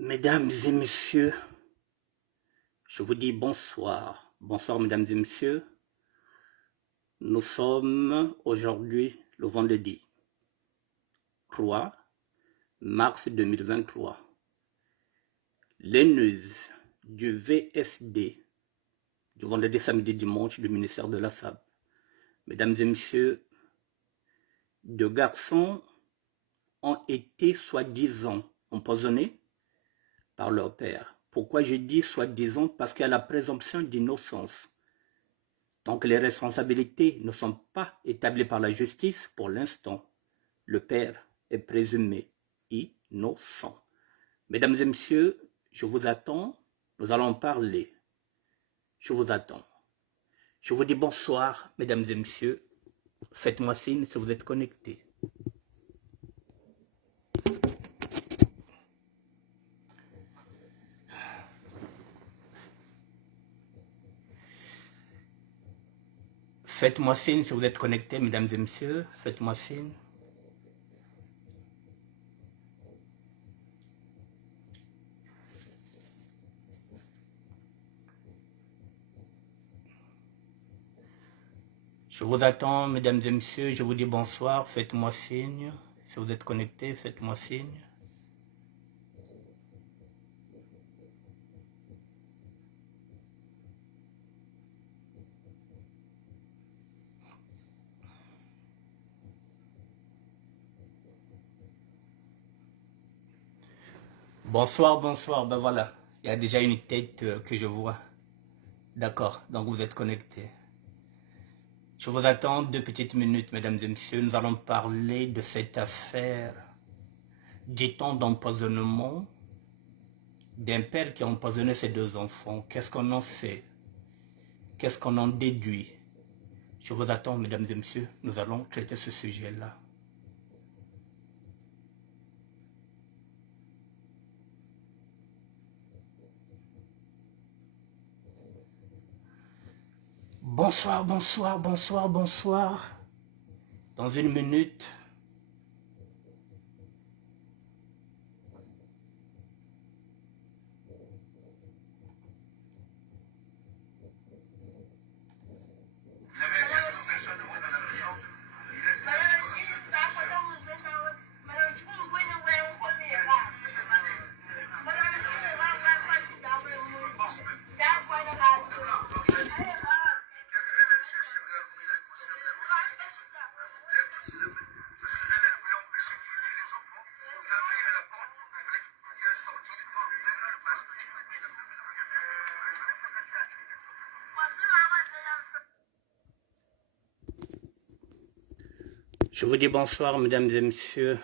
Mesdames et messieurs, je vous dis bonsoir. Bonsoir mesdames et messieurs. Nous sommes aujourd'hui le vendredi 3 mars 2023. Les news du VSD, du vendredi, samedi, dimanche du ministère de la SAP. Mesdames et messieurs, deux garçons ont été soi-disant empoisonnés par leur père. Pourquoi je dis soi-disant? Parce qu'il y a la présomption d'innocence. Donc les responsabilités ne sont pas établies par la justice pour l'instant. Le père est présumé innocent. Mesdames et messieurs, je vous attends. Nous allons parler. Je vous attends. Je vous dis bonsoir, mesdames et messieurs. Faites-moi signe si vous êtes connectés. Faites-moi signe si vous êtes connectés, mesdames et messieurs. Faites-moi signe. Je vous attends, mesdames et messieurs. Je vous dis bonsoir. Faites-moi signe. Si vous êtes connectés, faites-moi signe. Bonsoir, bonsoir. Ben voilà, il y a déjà une tête que je vois. D'accord, donc vous êtes connectés. Je vous attends 2 petites minutes, mesdames et messieurs. Nous allons parler de cette affaire, dit-on, d'empoisonnement d'un père qui a empoisonné ses deux enfants. Qu'est-ce qu'on en sait? Qu'est-ce qu'on en déduit? Je vous attends, mesdames et messieurs. Nous allons traiter ce sujet-là. Bonsoir, bonsoir, bonsoir, bonsoir. Dans 1 minute, je vous dis bonsoir, mesdames et messieurs.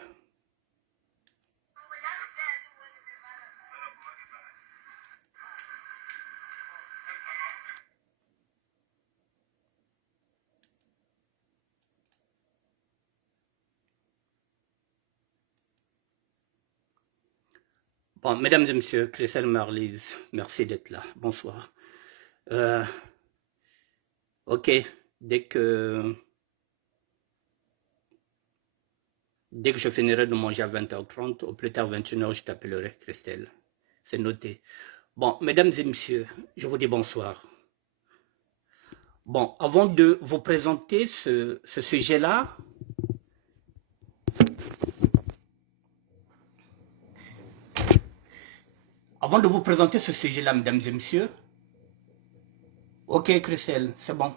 Bon, mesdames et messieurs, Christelle Marlise, merci d'être là. Bonsoir. Ok, dès que je finirai de manger à 20h30, au plus tard 21h, je t'appellerai, Christelle. C'est noté. Bon, mesdames et messieurs, je vous dis bonsoir. Bon, avant de vous présenter ce sujet-là, mesdames et messieurs, ok, Christelle, c'est bon.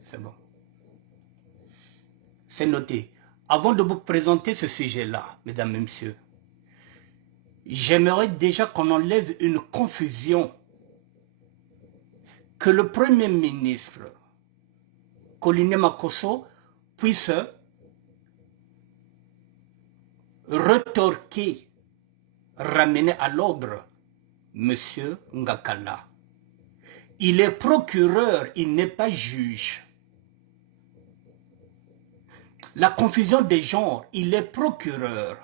C'est bon. C'est noté. Avant de vous présenter ce sujet-là, mesdames et messieurs, j'aimerais déjà qu'on enlève une confusion que le Premier ministre, Colline Makosso, puisse retorquer, ramener à l'ordre M. Ngakala. Il est procureur, il n'est pas juge. La confusion des genres, il est procureur.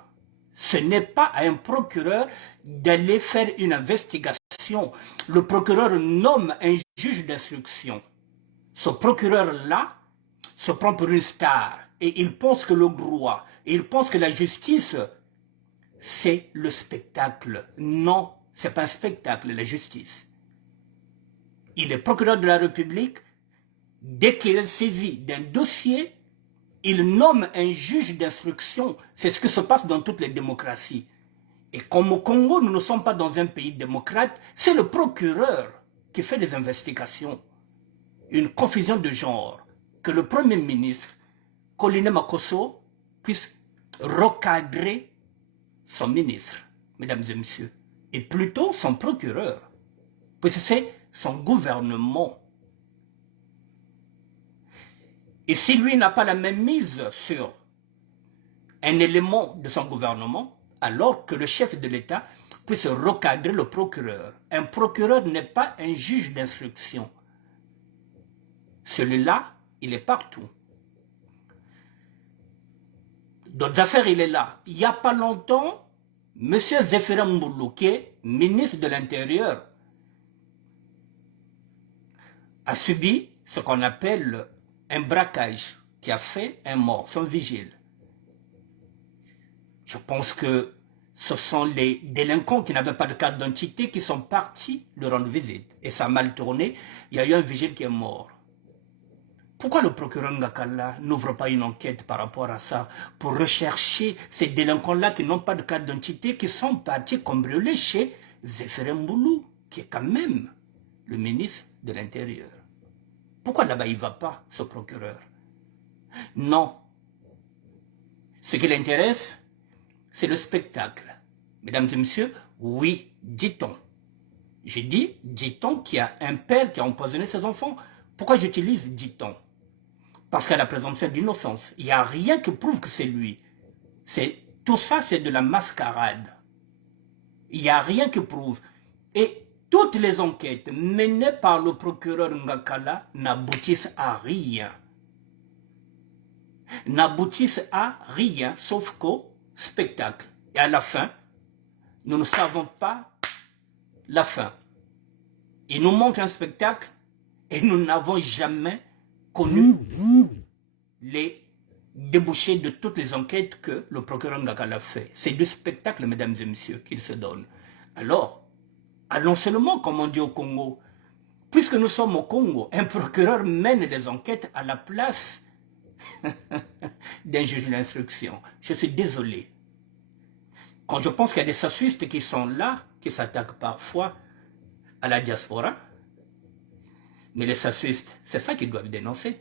Ce n'est pas à un procureur d'aller faire une investigation. Le procureur nomme un juge d'instruction. Ce procureur-là se prend pour une star et il pense que le droit, et il pense que la justice c'est le spectacle. Non, c'est pas un spectacle, la justice. Il est procureur de la République. Dès qu'il est saisi d'un dossier, il nomme un juge d'instruction. C'est ce qui se passe dans toutes les démocraties. Et comme au Congo, nous ne sommes pas dans un pays démocrate, c'est le procureur qui fait des investigations. Une confusion de genre. Que le Premier ministre, Colline Makosso, puisse recadrer son ministre, mesdames et messieurs, et plutôt son procureur, puisque c'est son gouvernement. Et si lui n'a pas la même mise sur un élément de son gouvernement, alors que le chef de l'État puisse recadrer le procureur. Un procureur n'est pas un juge d'instruction. Celui-là, il est partout. D'autres affaires, il est là. Il n'y a pas longtemps, M. Zéphira Mboulou, qui est ministre de l'Intérieur, a subi ce qu'on appelle un braquage qui a fait un mort, son vigile. Je pense que ce sont les délinquants qui n'avaient pas de carte d'identité qui sont partis lui rendre visite. Et ça a mal tourné. Il y a eu un vigile qui est mort. Pourquoi le procureur Ngakala n'ouvre pas une enquête par rapport à ça pour rechercher ces délinquants-là qui n'ont pas de carte d'identité, qui sont partis cambrioler chez Zéphira Mboulou, qui est quand même le ministre de l'Intérieur? Pourquoi là-bas il ne va pas, ce procureur? Non. Ce qui l'intéresse, c'est le spectacle. Mesdames et messieurs, oui, dit-on. Je dis, dit-on qu'il y a un père qui a empoisonné ses enfants. Pourquoi j'utilise dit-on? Parce qu'à la présomption d'innocence, il n'y a rien qui prouve que c'est lui. Tout ça, c'est de la mascarade. Il n'y a rien qui prouve. Et toutes les enquêtes menées par le procureur Ngakala n'aboutissent à rien. N'aboutissent à rien, sauf qu'au spectacle. Et à la fin, nous ne savons pas la fin. Il nous montre un spectacle et nous n'avons jamais connu les débouchés de toutes les enquêtes que le procureur Ngakala fait. C'est du spectacle, mesdames et messieurs, qu'il se donne. Alors, allons seulement, comme on dit au Congo. Puisque nous sommes au Congo, un procureur mène les enquêtes à la place d'un juge d'instruction. Je suis désolé. Quand je pense qu'il y a des sassuistes qui sont là, qui s'attaquent parfois à la diaspora, mais les sassuistes, c'est ça qu'ils doivent dénoncer.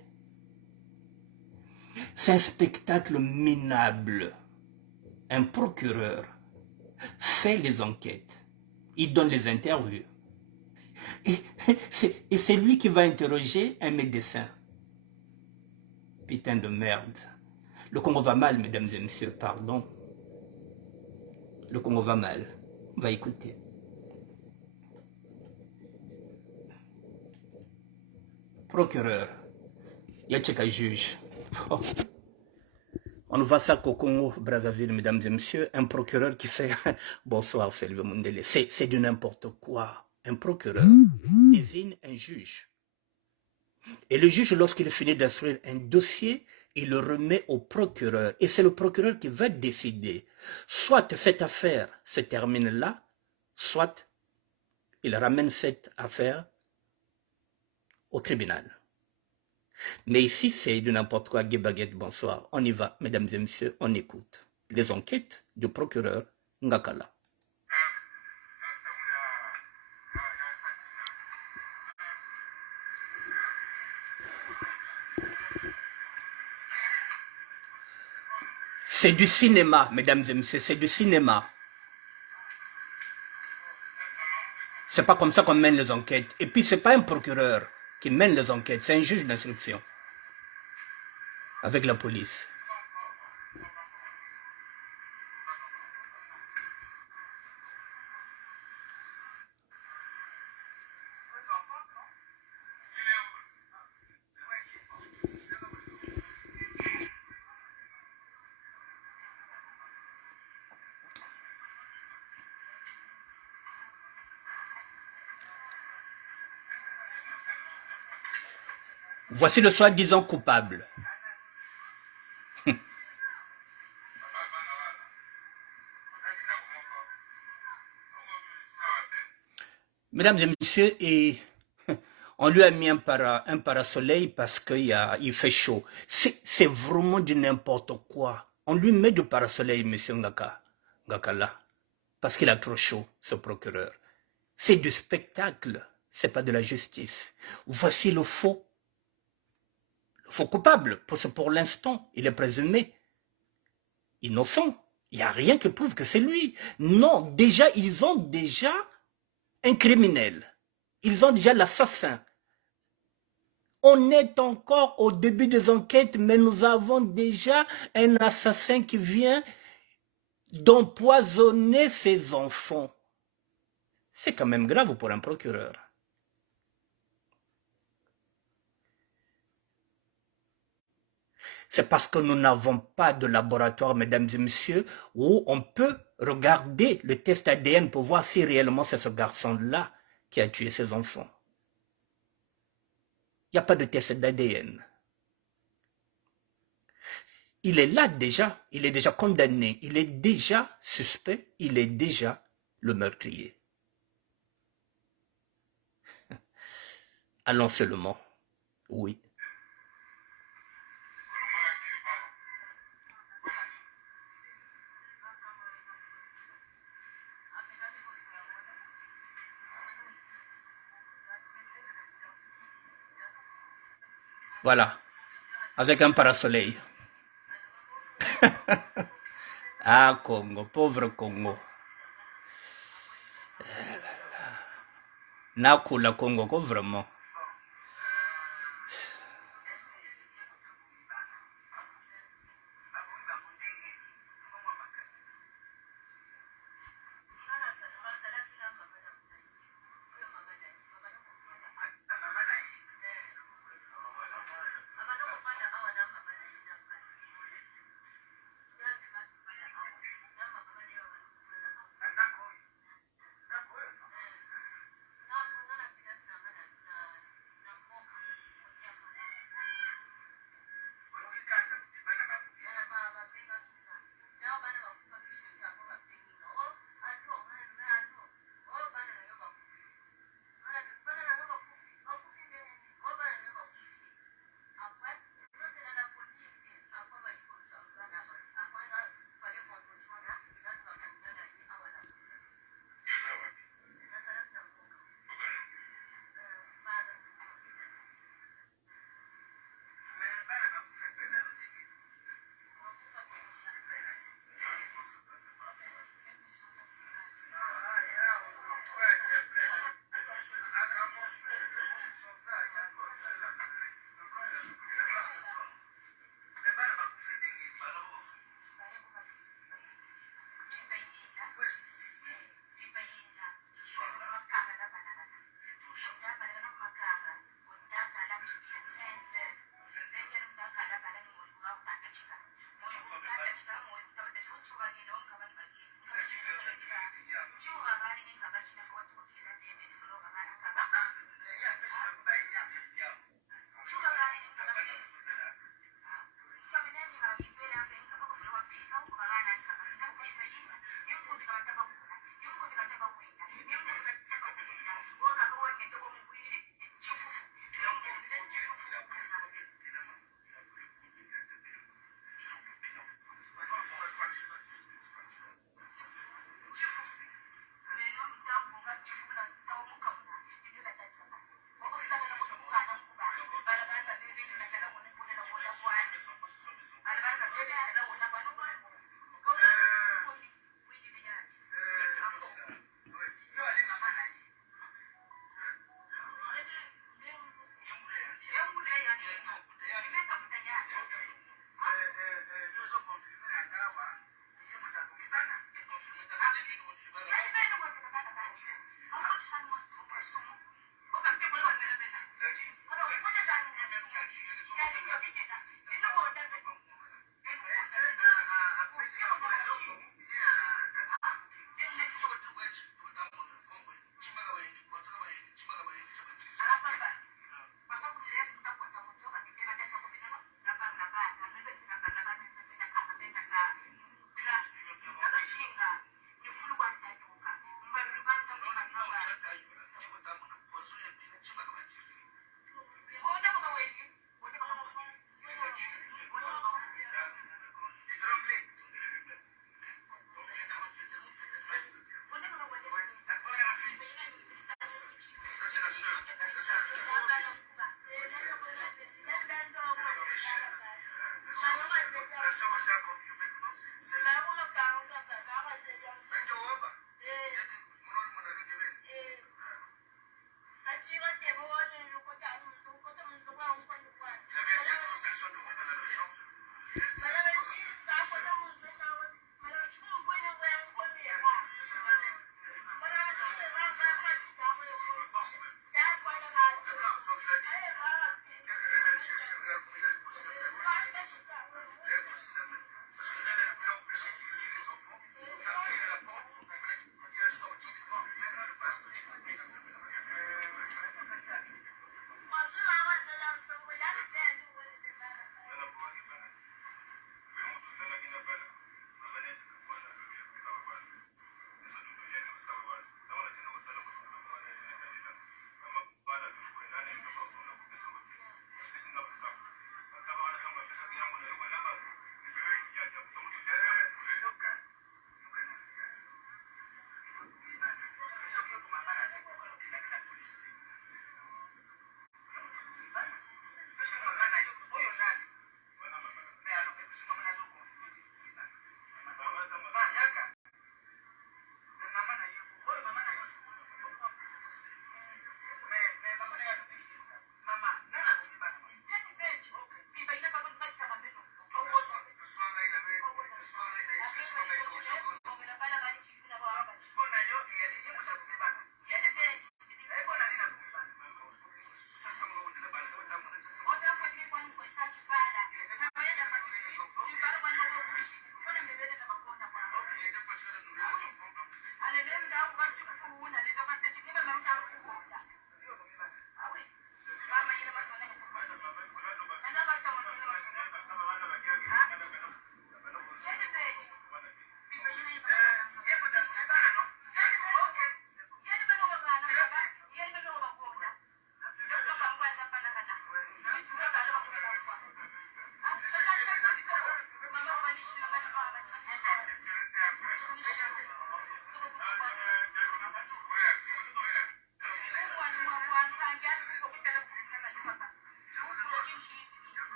C'est un spectacle minable. Un procureur fait les enquêtes, il donne les interviews. Et c'est lui qui va interroger un médecin. Putain de merde. Le Congo va mal, mesdames et messieurs, pardon. Le Congo va mal. On va écouter. Procureur. Yacheka juge. Oh. On voit ça qu'au Congo, Brazzaville, mesdames et messieurs, un procureur qui fait bonsoir, Félix Mundele. C'est du n'importe quoi. Un procureur désigne un juge. Et le juge, lorsqu'il finit d'instruire un dossier, il le remet au procureur. Et c'est le procureur qui va décider. Soit cette affaire se termine là, soit il ramène cette affaire au tribunal. Mais ici, c'est du n'importe quoi, Guébaguette, bonsoir. On y va, mesdames et messieurs, on écoute. Les enquêtes du procureur Ngakala. C'est du cinéma, mesdames et messieurs, c'est du cinéma. C'est pas comme ça qu'on mène les enquêtes. Et puis, c'est pas un procureur qui mène les enquêtes, c'est un juge d'instruction. Avec la police. Voici le soi-disant coupable. Mesdames et messieurs, et on lui a mis un parasoleil parce il fait chaud. C'est vraiment du n'importe quoi. On lui met du parasoleil, monsieur Ngakala, parce qu'il a trop chaud, ce procureur. C'est du spectacle, c'est pas de la justice. Voici le faux coupable, pour l'instant, il est présumé innocent. Il n'y a rien qui prouve que c'est lui. Non, déjà, ils ont déjà un criminel. Ils ont déjà l'assassin. On est encore au début des enquêtes, mais nous avons déjà un assassin qui vient d'empoisonner ses enfants. C'est quand même grave pour un procureur. C'est parce que nous n'avons pas de laboratoire, mesdames et messieurs, où on peut regarder le test ADN pour voir si réellement c'est ce garçon-là qui a tué ses enfants. Il n'y a pas de test d'ADN. Il est là déjà, il est déjà condamné, il est déjà suspect, il est déjà le meurtrier. Allons seulement, oui. Voilà, avec un parasoleil. Ah, Congo, pauvre Congo. Nakula Congo, quoi, vraiment.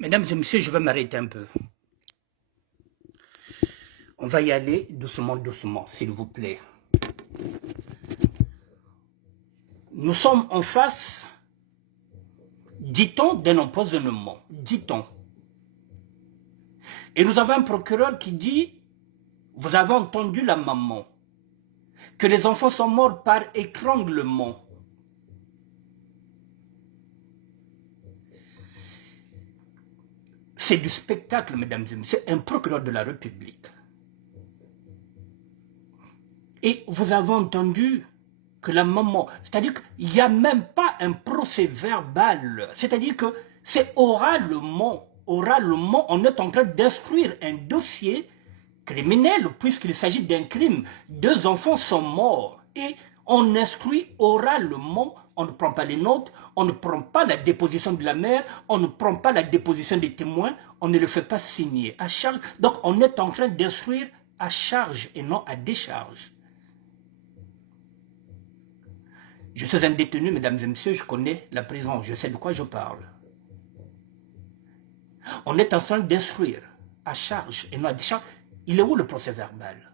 Mesdames et messieurs, je vais m'arrêter un peu. On va y aller doucement, doucement, s'il vous plaît. Nous sommes en face, dit-on, d'un empoisonnement, dit-on. Et nous avons un procureur qui dit, vous avez entendu la maman, que les enfants sont morts par étranglement. C'est du spectacle, mesdames et messieurs, un procureur de la République. Et vous avez entendu que la maman, c'est-à-dire qu'il n'y a même pas un procès verbal, c'est-à-dire que c'est oralement, on est en train d'instruire un dossier criminel puisqu'il s'agit d'un crime. 2 enfants sont morts et on instruit oralement, on ne prend pas les notes, on ne prend pas la déposition de la mère, on ne prend pas la déposition des témoins, on ne le fait pas signer à charge. Donc on est en train d'instruire à charge et non à décharge. Je suis un détenu, mesdames et messieurs, je connais la prison, je sais de quoi je parle. On est en train d'instruire à charge et non à décharge. Il est où le procès verbal?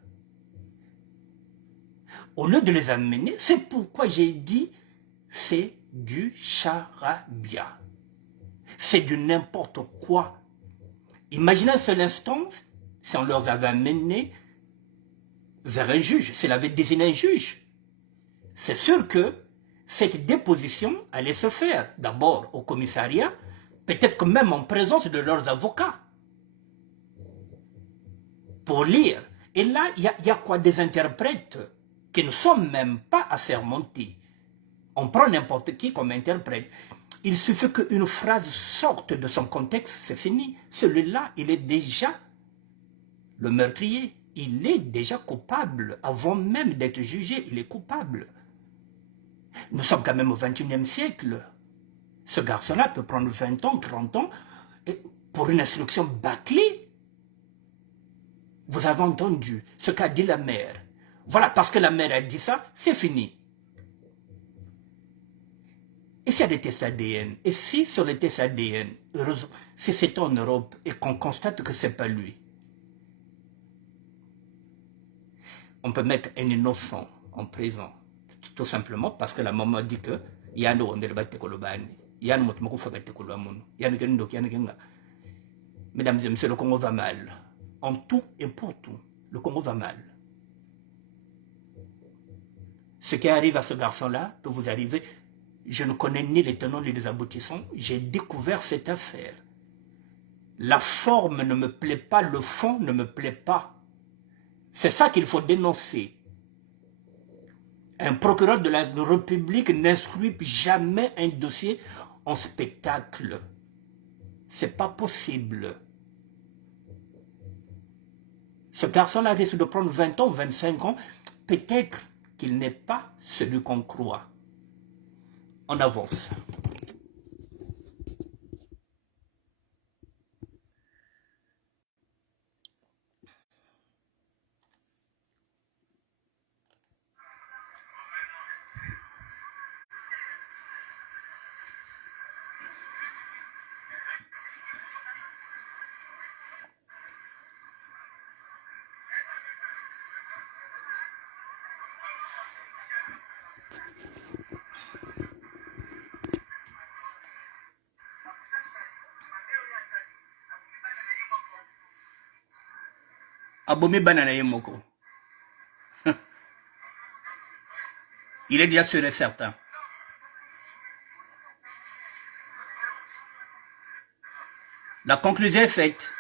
Au lieu de les amener, c'est pourquoi j'ai dit c'est du charabia. C'est du n'importe quoi. Imaginez un seul instant si on leur avait amené vers un juge, s'il avait désigné un juge. C'est sûr que cette déposition allait se faire d'abord au commissariat, peut-être que même en présence de leurs avocats, pour lire. Et là, il y a quoi? Des interprètes qui ne sont même pas assermentés. On prend n'importe qui comme interprète. Il suffit qu'une phrase sorte de son contexte, c'est fini. Celui-là, il est déjà le meurtrier. Il est déjà coupable. Avant même d'être jugé, il est coupable. Nous sommes quand même au XXIe siècle. Ce garçon-là peut prendre 20 ans, 30 ans, et pour une instruction bâclée. Vous avez entendu ce qu'a dit la mère. Voilà, parce que la mère a dit ça, c'est fini. Et s'il y a des tests ADN, et si sur les tests ADN, si c'est en Europe et qu'on constate que ce n'est pas lui, on peut mettre un innocent en prison, tout simplement parce que la maman dit que mesdames et messieurs, le Congo va mal. En tout et pour tout, le Congo va mal. Ce qui arrive à ce garçon-là peut vous arriver. Je ne connais ni les tenants ni les aboutissants. J'ai découvert cette affaire. La forme ne me plaît pas, le fond ne me plaît pas. C'est ça qu'il faut dénoncer. Un procureur de la République n'instruit jamais un dossier en spectacle. C'est pas possible. Ce garçon-là risque de prendre 20 ans, 25 ans. Peut-être qu'il n'est pas celui qu'on croit. On avance. Abomé Banana Yemoko. Il est déjà sûr et certain. La conclusion est faite.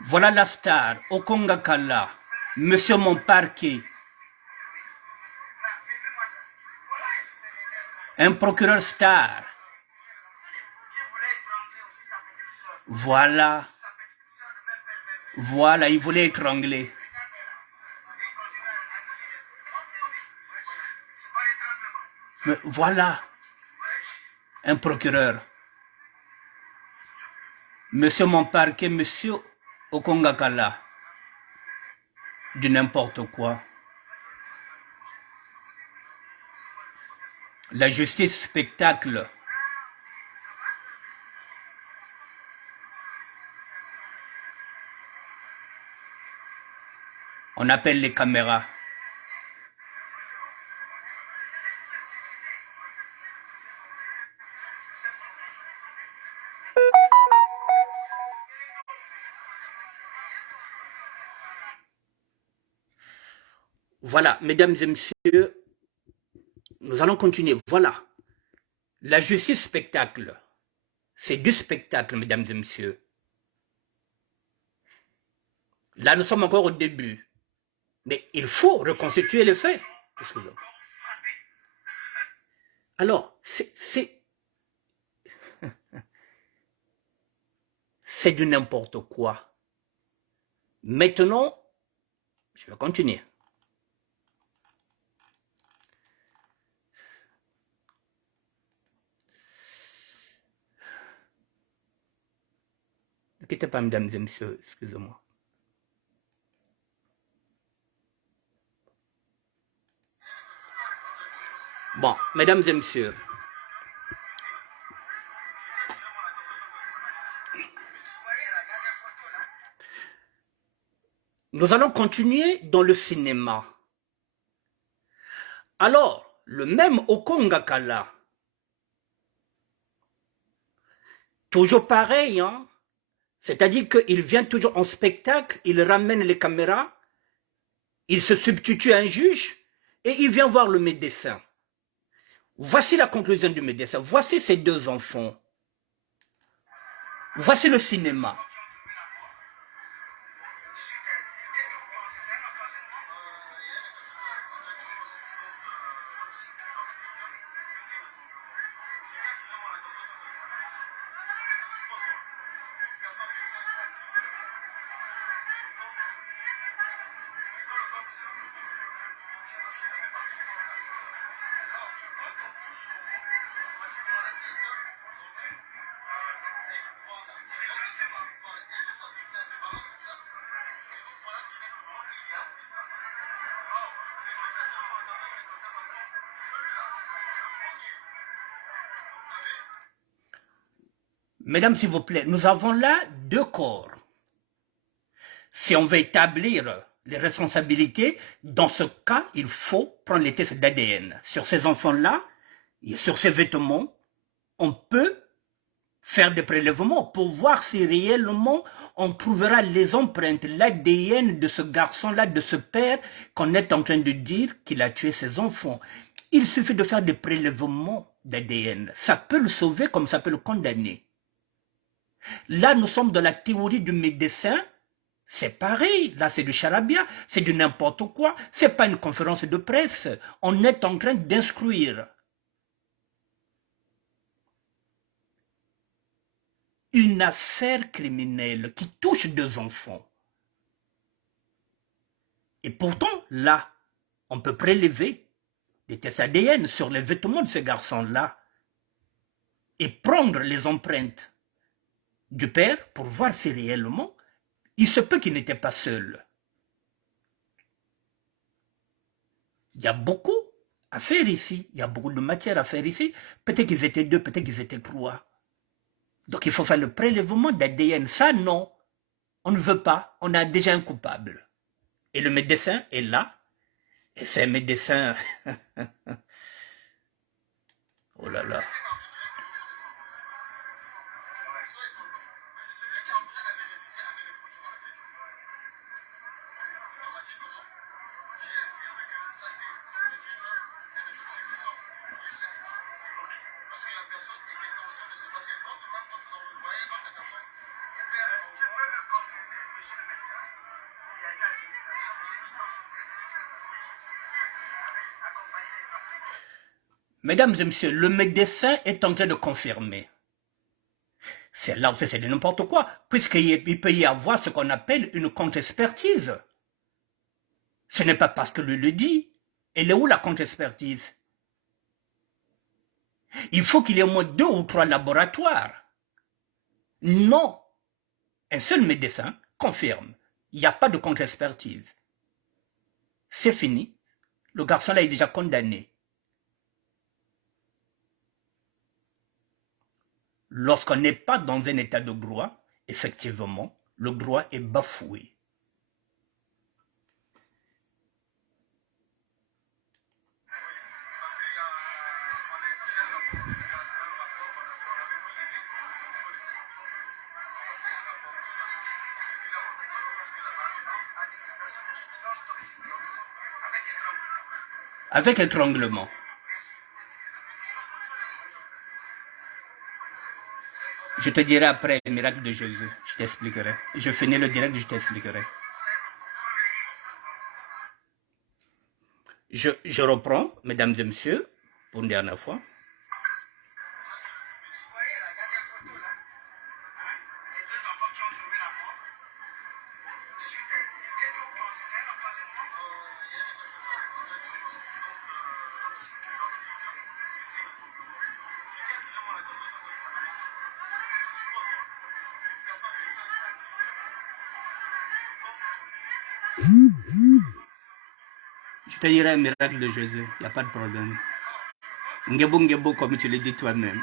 Voilà la star, Okonga Kala, Monsieur mon parquet, un procureur star. Voilà, voilà, il voulait étrangler. Mais voilà, un procureur. Monsieur mon parquet, Monsieur Okonga Kala, du n'importe quoi. La justice spectacle. On appelle les caméras. Voilà, mesdames et messieurs, nous allons continuer. Voilà, la justice spectacle. C'est du spectacle, mesdames et messieurs. Là, nous sommes encore au début. Mais il faut reconstituer les faits. Excusez-moi. Alors, c'est du n'importe quoi. Maintenant, je vais continuer. Ne quittez pas, mesdames et messieurs, excusez-moi. Bon, mesdames et messieurs, nous allons continuer dans le cinéma. Alors, le même Okonga Kala, toujours pareil, hein? C'est-à-dire qu'il vient toujours en spectacle, il ramène les caméras, il se substitue à un juge et il vient voir le médecin. Voici la conclusion du médecin. Voici ses deux enfants. Voici le cinéma. Mesdames, s'il vous plaît, nous avons là deux corps. Si on veut établir les responsabilités, dans ce cas, il faut prendre les tests d'ADN. Sur ces enfants-là, et sur ces vêtements, on peut faire des prélèvements pour voir si réellement on trouvera les empreintes, l'ADN de ce garçon-là, de ce père qu'on est en train de dire qu'il a tué ses enfants. Il suffit de faire des prélèvements d'ADN. Ça peut le sauver comme ça peut le condamner. Là, nous sommes dans la théorie du médecin. C'est pareil, là c'est du charabia, c'est du n'importe quoi, c'est pas une conférence de presse, on est en train d'instruire. Une affaire criminelle qui touche deux enfants. Et pourtant, là, on peut prélever des tests ADN sur les vêtements de ces garçons-là et prendre les empreintes du père pour voir si réellement il se peut qu'il n'était pas seul. Il y a beaucoup à faire ici, il y a beaucoup de matière à faire ici. Peut-être qu'ils étaient deux, peut-être qu'ils étaient trois. Donc il faut faire le prélèvement d'ADN. Ça, non, on ne veut pas, on a déjà un coupable. Et le médecin est là, et c'est un médecin... oh là là. Mesdames et messieurs, le médecin est en train de confirmer. C'est là où c'est de n'importe quoi, puisqu'il peut y avoir ce qu'on appelle une contre-expertise. Ce n'est pas parce que lui le dit. Elle est où la contre-expertise? Il faut qu'il y ait au moins 2 ou 3 laboratoires. Non. Un seul médecin confirme. Il n'y a pas de contre-expertise. C'est fini. Le garçon-là est déjà condamné. Lorsqu'on n'est pas dans un état de droit, effectivement, le droit est bafoué. Avec étranglement. Je te dirai après le miracle de Jésus. Je t'expliquerai. Je finis le direct, je t'expliquerai. Je reprends, mesdames et messieurs, pour une dernière fois. Je te dirai un miracle de Jésus, il n'y a pas de problème. Ngebo, comme tu le dis toi-même.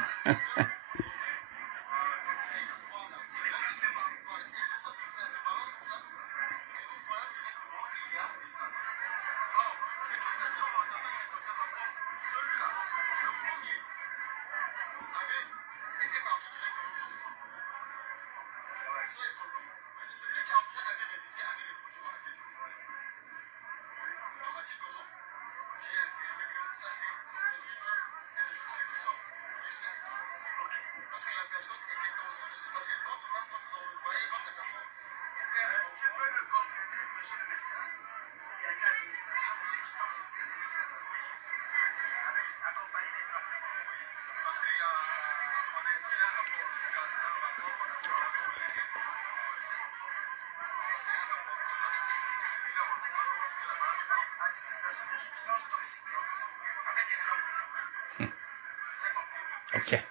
Ok.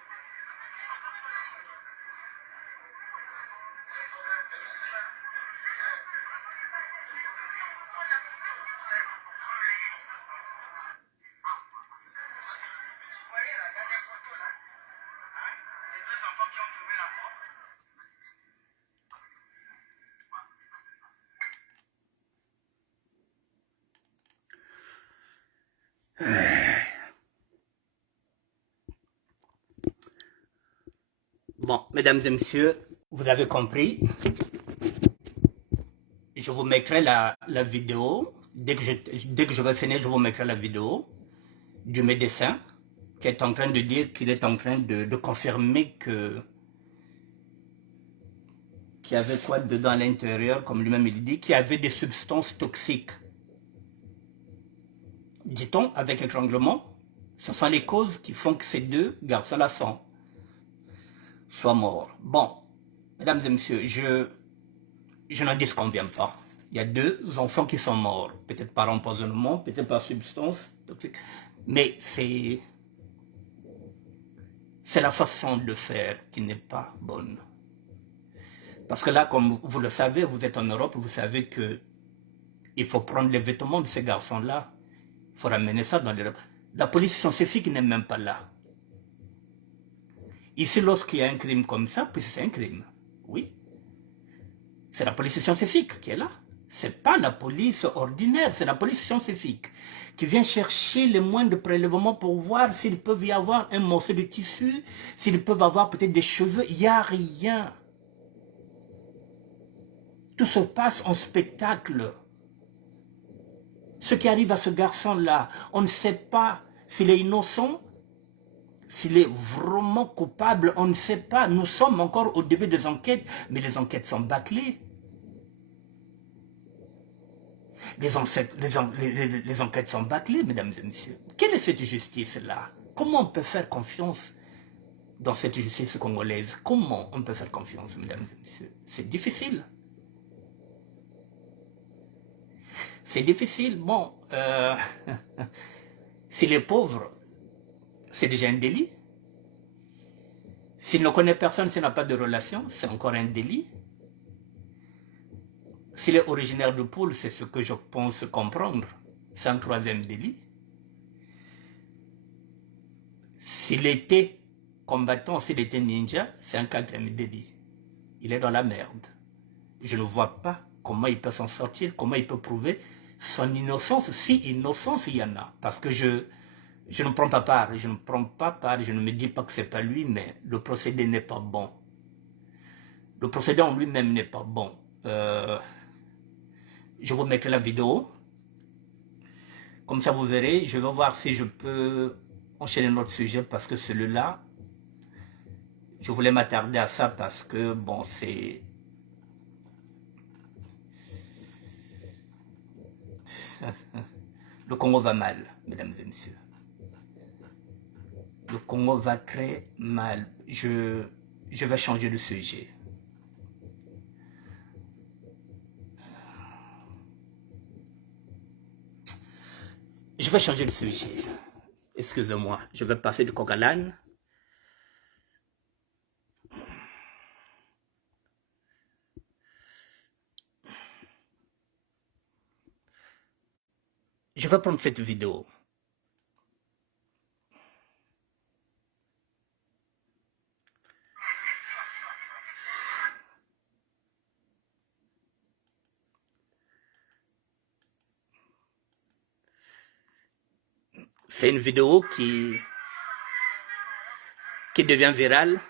Bon, mesdames et messieurs, vous avez compris. Je vous mettrai la vidéo. Dès que je vais finir, je vous mettrai la vidéo du médecin qui est en train de dire qu'il est en train de confirmer qu'il y avait quoi dedans à l'intérieur, comme lui-même il dit, qu'il y avait des substances toxiques. Dit-on, avec étranglement, ce sont les causes qui font que ces 2 garçons-là soient morts. Bon, mesdames et messieurs, je n'en disconviens pas. Il y a 2 enfants qui sont morts, peut-être par empoisonnement, peut-être par substance toxique, mais c'est la façon de faire qui n'est pas bonne. Parce que là, comme vous le savez, vous êtes en Europe, vous savez que il faut prendre les vêtements de ces garçons-là, il faut ramener ça dans l'Europe. La police scientifique n'est même pas là. Ici, lorsqu'il y a un crime comme ça, puis c'est un crime, oui, c'est la police scientifique qui est là. C'est pas la police ordinaire, c'est la police scientifique qui vient chercher les moyens de prélèvement pour voir s'ils peuvent y avoir un morceau de tissu, s'ils peuvent avoir peut-être des cheveux. Il n'y a rien. Tout se passe en spectacle. Ce qui arrive à ce garçon-là, on ne sait pas s'il est innocent, s'il est vraiment coupable, on ne sait pas. Nous sommes encore au début des enquêtes, mais les enquêtes sont bâclées. Les enquêtes sont bâclées, mesdames et messieurs. Quelle est cette justice-là? Comment on peut faire confiance dans cette justice congolaise? Comment on peut faire confiance, mesdames et messieurs? C'est difficile. C'est difficile. Bon, s'il est pauvre, c'est déjà un délit. S'il ne connaît personne, s'il n'a pas de relation, c'est encore un délit. S'il est originaire de Poule, c'est ce que je pense comprendre, c'est un troisième délit. S'il était combattant, s'il était ninja, c'est un quatrième délit. Il est dans la merde. Je ne vois pas comment il peut s'en sortir, comment il peut prouver son innocence, si innocence il y en a. Parce que je ne prends pas part, je ne me dis pas que c'est pas lui, mais le procédé n'est pas bon. Le procédé en lui-même n'est pas bon. Je vous mettrai la vidéo. Comme ça, vous verrez. Je vais voir si je peux enchaîner notre sujet parce que celui-là, je voulais m'attarder à ça parce que, bon, c'est... Le Congo va mal, mesdames et messieurs. Le Congo va très mal. Je vais changer de sujet. Je vais changer de sujet. Excusez-moi, je vais passer du coq à l'âne. Je vais prendre cette vidéo. C'est une vidéo qui devient virale.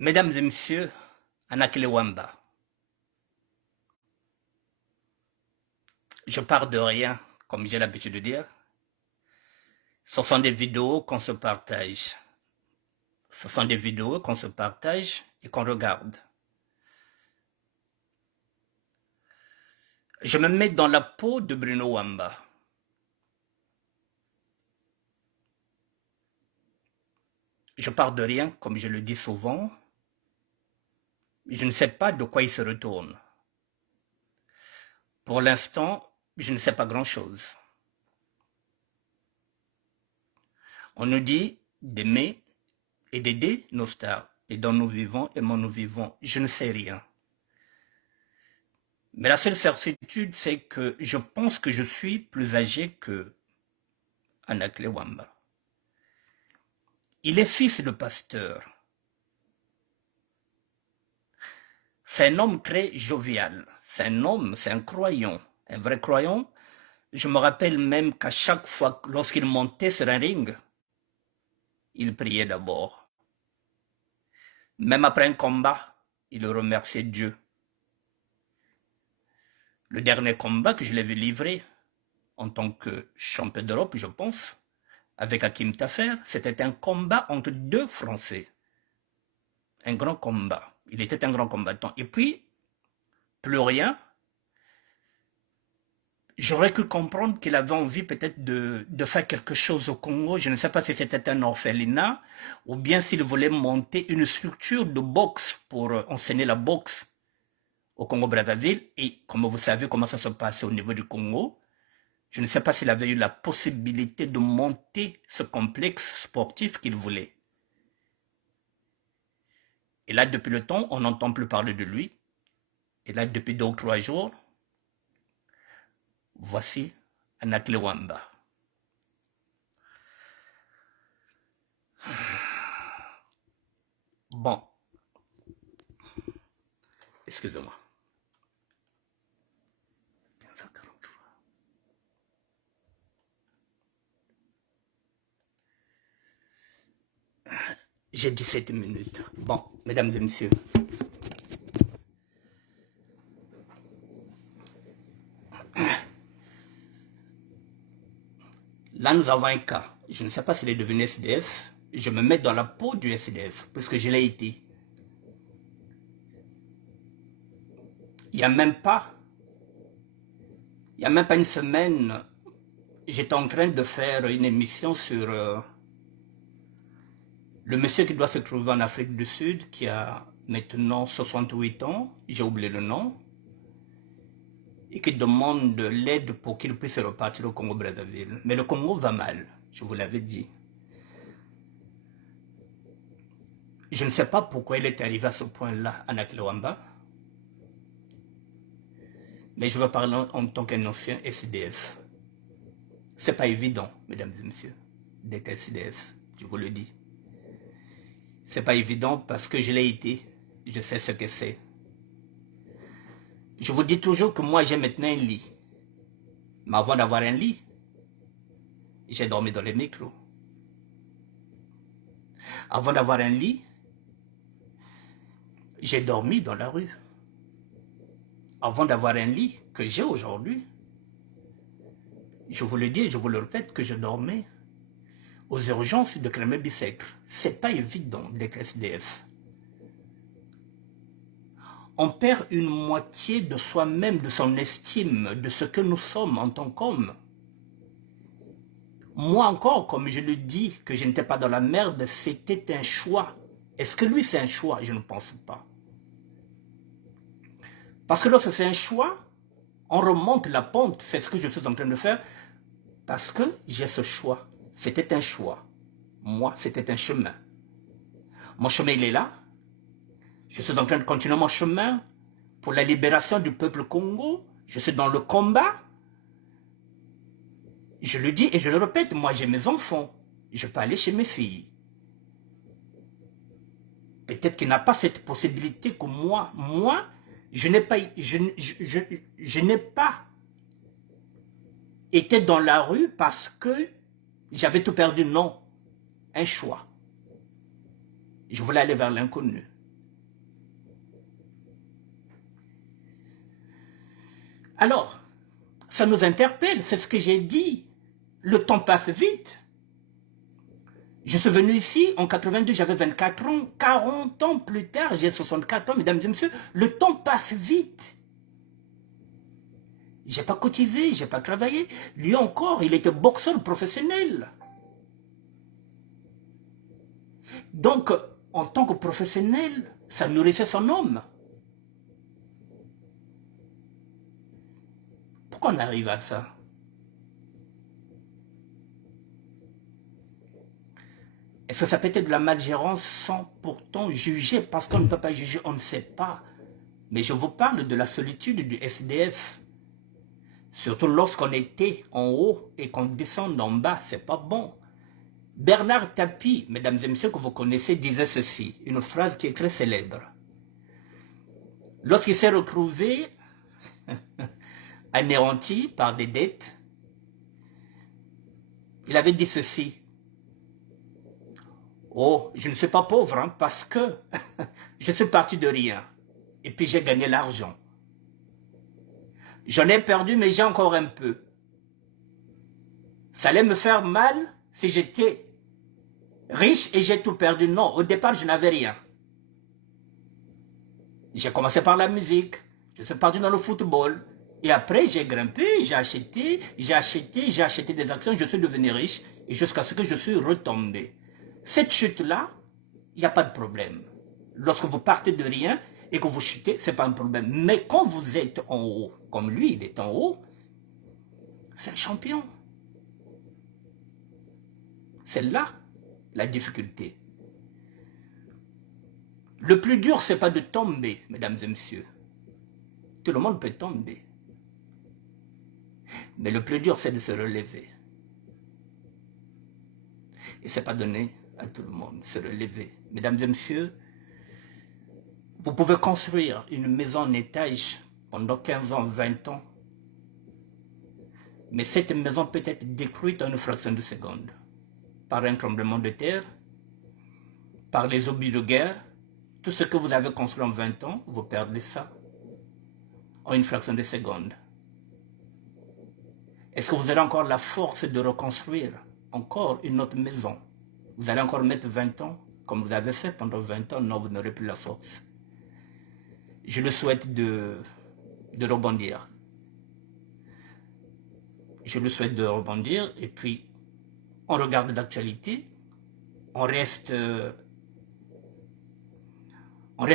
Mesdames et messieurs, Anakile Wamba, je pars de rien, comme j'ai l'habitude de dire. Ce sont des vidéos qu'on se partage. Ce sont des vidéos qu'on se partage et qu'on regarde. Je me mets dans la peau de Bruno Wamba. Je pars de rien, comme je le dis souvent. Je ne sais pas de quoi il se retourne. Pour l'instant, je ne sais pas grand-chose. On nous dit d'aimer et d'aider nos stars, et dont nous vivons, et nous vivons. Je ne sais rien. Mais la seule certitude, c'est que je pense que je suis plus âgé que Anakile Wamba. Il est fils de pasteur. C'est un homme très jovial. C'est un homme, c'est un croyant. Un vrai croyant. Je me rappelle même qu'à chaque fois, lorsqu'il montait sur un ring, il priait d'abord. Même après un combat, il remerciait Dieu. Le dernier combat que je l'ai vu livrer en tant que champion d'Europe, je pense, avec Hakim Tafer, c'était un combat entre deux Français. Un grand combat. Il était un grand combattant. Et puis, plus rien. J'aurais pu comprendre qu'il avait envie peut-être de faire quelque chose au Congo. Je ne sais pas si c'était un orphelinat ou bien s'il voulait monter une structure de boxe pour enseigner la boxe au Congo-Brazzaville. Et comme vous savez comment ça se passe au niveau du Congo, je ne sais pas s'il avait eu la possibilité de monter ce complexe sportif qu'il voulait. Et là, depuis le temps, on n'entend plus parler de lui. Et là, depuis 2 ou 3 jours, voici Anakile Wamba. Bon, excusez-moi. J'ai 17 minutes. Bon, mesdames et messieurs. Là, nous avons un cas. Je ne sais pas s'il est devenu SDF. Je me mets dans la peau du SDF, puisque je l'ai été. Il n'y a même pas une semaine, j'étais en train de faire une émission sur le monsieur qui doit se trouver en Afrique du Sud, qui a maintenant 68 ans, j'ai oublié le nom, et qui demande de l'aide pour qu'il puisse repartir au Congo-Brazzaville. Mais le Congo va mal, je vous l'avais dit. Je ne sais pas pourquoi il est arrivé à ce point-là, Anakile Wamba. Mais je vais parler en tant qu'un ancien SDF. C'est pas évident, mesdames et messieurs, d'être SDF, je vous le dis. C'est pas évident parce que je l'ai été, je sais ce que c'est. Je vous dis toujours que moi j'ai maintenant un lit. Mais avant d'avoir un lit, j'ai dormi dans les micros. Avant d'avoir un lit, j'ai dormi dans la rue. Avant d'avoir un lit que j'ai aujourd'hui, je vous le dis et je vous le répète que je dormais aux urgences de Crémé-Bicêtre. C'est pas évident d'être SDF. On perd une moitié de soi-même, de son estime, de ce que nous sommes en tant qu'hommes. Moi encore, comme je le dis, que je n'étais pas dans la merde, c'était un choix. Est-ce que lui c'est un choix? Je ne pense pas. Parce que lorsque c'est un choix, on remonte la pente, c'est ce que je suis en train de faire, parce que j'ai ce choix. C'était un choix. Moi, c'était un chemin. Mon chemin, il est là. Je suis en train de continuer mon chemin pour la libération du peuple Congo. Je suis dans le combat. Je le dis et je le répète, moi j'ai mes enfants. Je peux aller chez mes filles. Peut-être qu'il n'a pas cette possibilité que moi, je n'ai pas été dans la rue parce que j'avais tout perdu. Non, un choix. Je voulais aller vers l'inconnu. Alors, ça nous interpelle, c'est ce que j'ai dit. Le temps passe vite. Je suis venu ici en 82, j'avais 24 ans. 40 ans plus tard, j'ai 64 ans, mesdames et messieurs. Le temps passe vite. J'ai pas cotisé, j'ai pas travaillé. Lui encore, il était boxeur professionnel. Donc, en tant que professionnel, ça nourrissait son homme. Pourquoi on arrive à ça? Est-ce que ça peut être de la malgérance sans pourtant juger? Parce qu'on ne peut pas juger, on ne sait pas. Mais je vous parle de la solitude du SDF. Surtout lorsqu'on était en haut et qu'on descend en bas, c'est pas bon. Bernard Tapie, mesdames et messieurs que vous connaissez, disait ceci, une phrase qui est très célèbre. Lorsqu'il s'est retrouvé anéanti par des dettes, il avait dit ceci. Oh, je ne suis pas pauvre hein, parce que je suis parti de rien. Et puis j'ai gagné l'argent. J'en ai perdu, mais j'ai encore un peu. Ça allait me faire mal si j'étais riche et j'ai tout perdu. Non, au départ, je n'avais rien. J'ai commencé par la musique, je suis parti dans le football. Et après, j'ai grimpé, j'ai acheté des actions, je suis devenu riche jusqu'à ce que je suis retombé. Cette chute-là, il n'y a pas de problème. Lorsque vous partez de rien et que vous chutez, ce n'est pas un problème. Mais quand vous êtes en haut, comme lui, il est en haut, c'est un champion. C'est là la difficulté. Le plus dur, ce n'est pas de tomber, mesdames et messieurs. Tout le monde peut tomber. Mais le plus dur, c'est de se relever. Et ce n'est pas donné à tout le monde, se relever. Mesdames et messieurs, vous pouvez construire une maison en étage pendant 15 ans, 20 ans. Mais cette maison peut être détruite en une fraction de seconde. Par un tremblement de terre, par les obus de guerre. Tout ce que vous avez construit en 20 ans, vous perdez ça en une fraction de seconde. Est-ce que vous aurez encore la force de reconstruire encore une autre maison? Vous allez encore mettre 20 ans, comme vous avez fait pendant 20 ans? Non, vous n'aurez plus la force. Je le souhaite de rebondir. Je le souhaite de rebondir, et puis on regarde l'actualité, on reste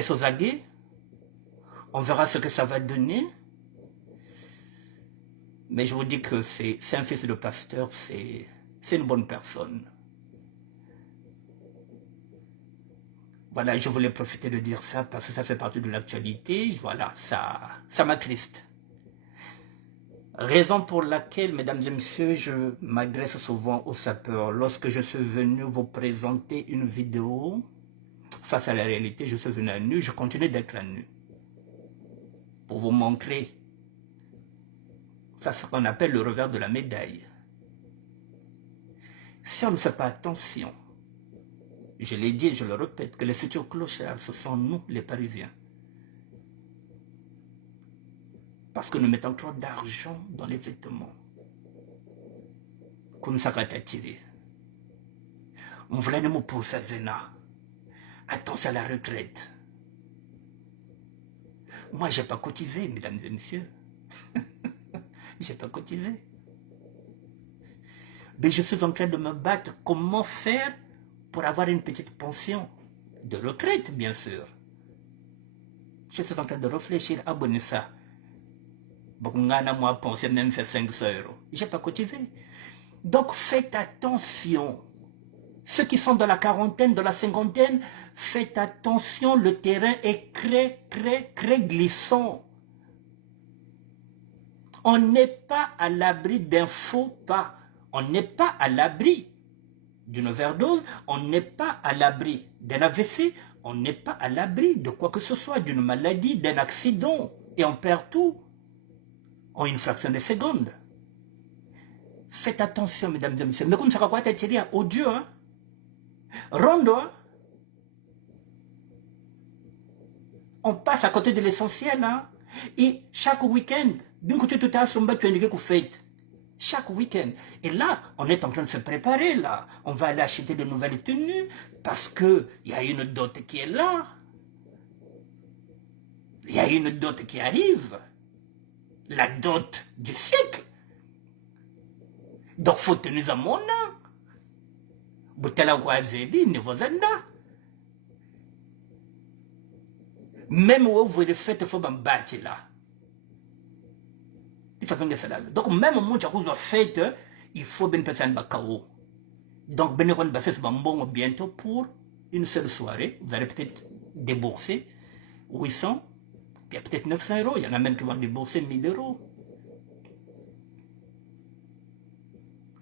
aux aguets, on verra ce que ça va donner. Mais je vous dis que c'est un fils de pasteur, c'est une bonne personne. Voilà, je voulais profiter de dire ça parce que ça fait partie de l'actualité. Voilà, ça m'attriste. Raison pour laquelle, mesdames et messieurs, je m'adresse souvent aux sapeurs. Lorsque je suis venu vous présenter une vidéo, face à la réalité, je suis venu à nu, je continue d'être à nu. Pour vous montrer, ça c'est ce qu'on appelle le revers de la médaille. Si on ne fait pas attention, je l'ai dit et je le répète, que les futurs clochards, ce sont nous, les Parisiens. Parce que nous mettons trop d'argent dans les vêtements. Comme ça va t'attirer. On voulait nous pour ça, Zena. Attention à la retraite. Moi, je n'ai pas cotisé, mesdames et messieurs. Je n'ai pas cotisé. Mais je suis en train de me battre. Comment faire pour avoir une petite pension de retraite, bien sûr. Je suis en train de réfléchir à abonner ça. Moi, pension même fait 500 €. Je n'ai pas cotisé. Donc, faites attention. Ceux qui sont dans la quarantaine, dans la cinquantaine, faites attention, le terrain est très glissant. On n'est pas à l'abri d'un faux pas. On n'est pas à l'abri d'une overdose. On n'est pas à l'abri d'un AVC. On n'est pas à l'abri de quoi que ce soit, d'une maladie, d'un accident. Et on perd tout en une fraction de seconde. Faites attention, mesdames et messieurs. Mais comme ça va être tiré au Dieu, hein? Rondo, hein? On passe à côté de l'essentiel, hein? Et chaque week-end, bien que tu as son tu as fête. Chaque week-end. Et là, on est en train de se préparer, là. On va aller acheter de nouvelles tenues parce qu'il y a une dot qui est là. Il y a une dot qui arrive. La dot du siècle. Donc, il faut tenir à mon nom. Boutela Guazebi, Nevozanda. Même où vous le faites, il faut m'embattre là. Donc, même au moment où vous faites, il faut bien passer un bacao. Donc, ben on va passer bon bientôt pour une seule soirée. Vous allez peut-être débourser 800, puis peut-être 900 €. Il y en a même qui vont débourser 1000 €.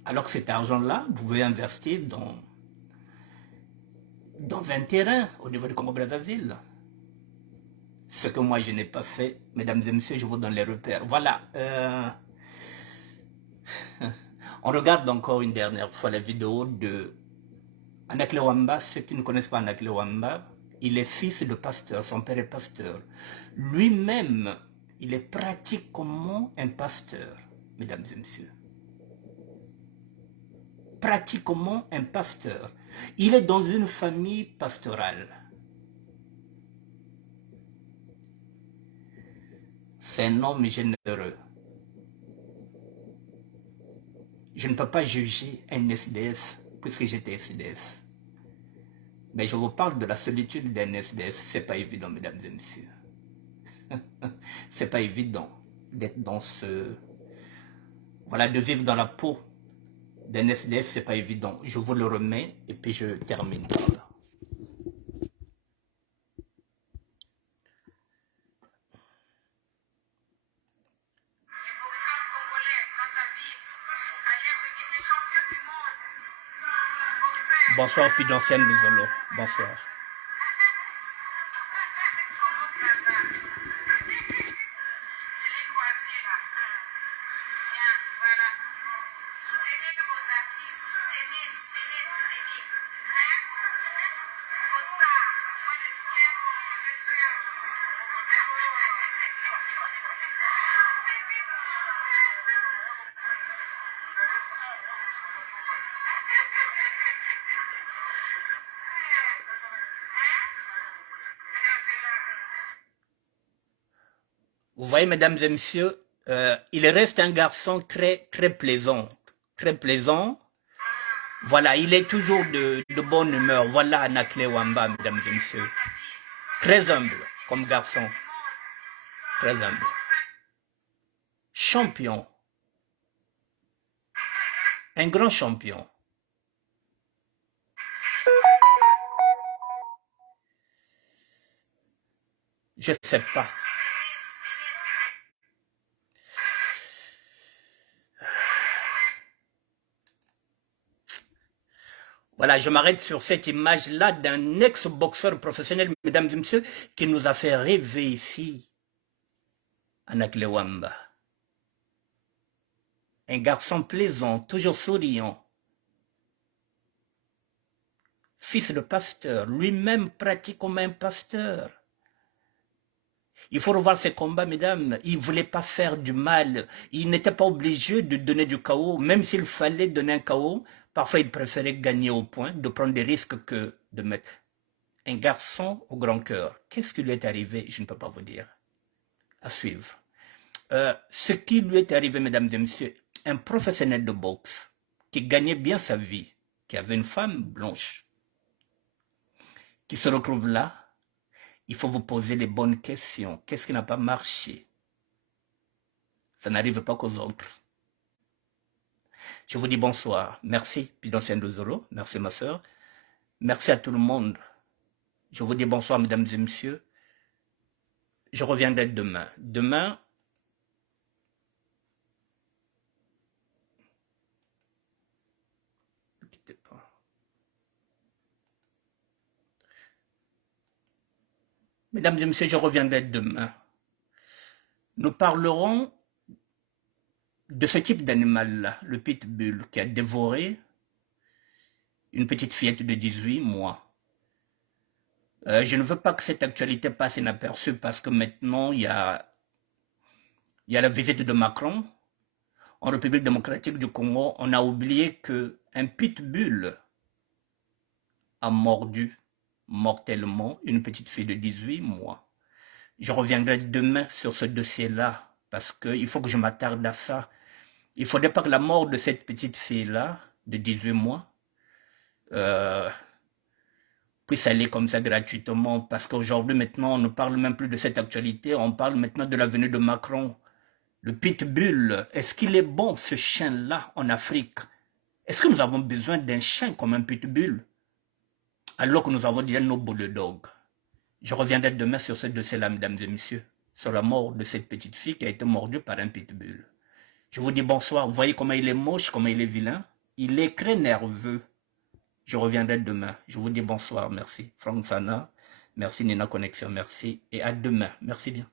Alors que cet argent-là, vous pouvez investir dans un terrain au niveau de Congo-Brazzaville. Ce que moi je n'ai pas fait, mesdames et messieurs, je vous donne les repères. Voilà. On regarde encore une dernière fois la vidéo de Anakile Wamba. Ceux qui ne connaissent pas Anakile Wamba, il est fils de pasteur, son père est pasteur. Lui-même, Il est pratiquement un pasteur, mesdames et messieurs. Pratiquement un pasteur. Il est dans une famille pastorale. C'est un homme généreux. Je ne peux pas juger un SDF puisque j'étais SDF. Mais je vous parle de la solitude d'un SDF. C'est pas évident, mesdames et messieurs. C'est pas évident d'être dans ce... Voilà, de vivre dans la peau d'un SDF, c'est pas évident. Je vous le remets et puis je termine par là. Bonsoir, Pidoncène Luzolo. Bonsoir. Vous voyez, mesdames et messieurs, il reste un garçon très plaisant. Très plaisant. Voilà, il est toujours de bonne humeur. Voilà Anakle Wamba, mesdames et messieurs. Très humble comme garçon. Très humble. Champion. Un grand champion. Je ne sais pas. Voilà, je m'arrête sur cette image-là d'un ex-boxeur professionnel, mesdames et messieurs, qui nous a fait rêver ici, Anakle Wamba. Un garçon plaisant, toujours souriant. Fils de pasteur, lui-même pratique comme un pasteur. Il faut revoir ses combats, mesdames. Il ne voulait pas faire du mal. Il n'était pas obligé de donner du chaos. Même s'il fallait donner un chaos, parfois il préférait gagner au point, de prendre des risques que de mettre. Un garçon au grand cœur. Qu'est-ce qui lui est arrivé? Je ne peux pas vous dire. À suivre. Ce qui lui est arrivé, mesdames et messieurs, un professionnel de boxe qui gagnait bien sa vie, qui avait une femme blanche, qui se retrouve là. Il faut vous poser les bonnes questions. Qu'est-ce qui n'a pas marché? Ça n'arrive pas qu'aux autres. Je vous dis bonsoir. Merci, Pidoncène Luzolo. Merci, ma soeur. Merci à tout le monde. Je vous dis bonsoir, mesdames et messieurs. Je reviendrai demain. Demain, ne quittez pas. Mesdames et messieurs, je reviendrai demain. Nous parlerons de ce type d'animal-là, le pitbull, qui a dévoré une petite fillette de 18 mois. Je ne veux pas que cette actualité passe inaperçue parce que maintenant, il y a la visite de Macron en République démocratique du Congo. On a oublié qu'un pitbull a mordu mortellement une petite fille de 18 mois. Je reviendrai demain sur ce dossier-là parce qu'il faut que je m'attarde à ça. Il ne faudrait pas que la mort de cette petite fille-là, de 18 mois, puisse aller comme ça gratuitement, parce qu'aujourd'hui, maintenant, on ne parle même plus de cette actualité, on parle maintenant de la venue de Macron. Le pitbull, est-ce qu'il est bon, ce chien-là, en Afrique? Est-ce que nous avons besoin d'un chien comme un pitbull, alors que nous avons déjà nos bulldogs? Je reviendrai demain sur ce dossier-là, mesdames et messieurs, sur la mort de cette petite fille qui a été mordue par un pitbull. Je vous dis bonsoir. Vous voyez comment il est moche, comment il est vilain? Il est très nerveux. Je reviendrai demain. Je vous dis bonsoir. Merci. Franck Sana. Merci Nina Connexion. Merci. Et à demain. Merci bien.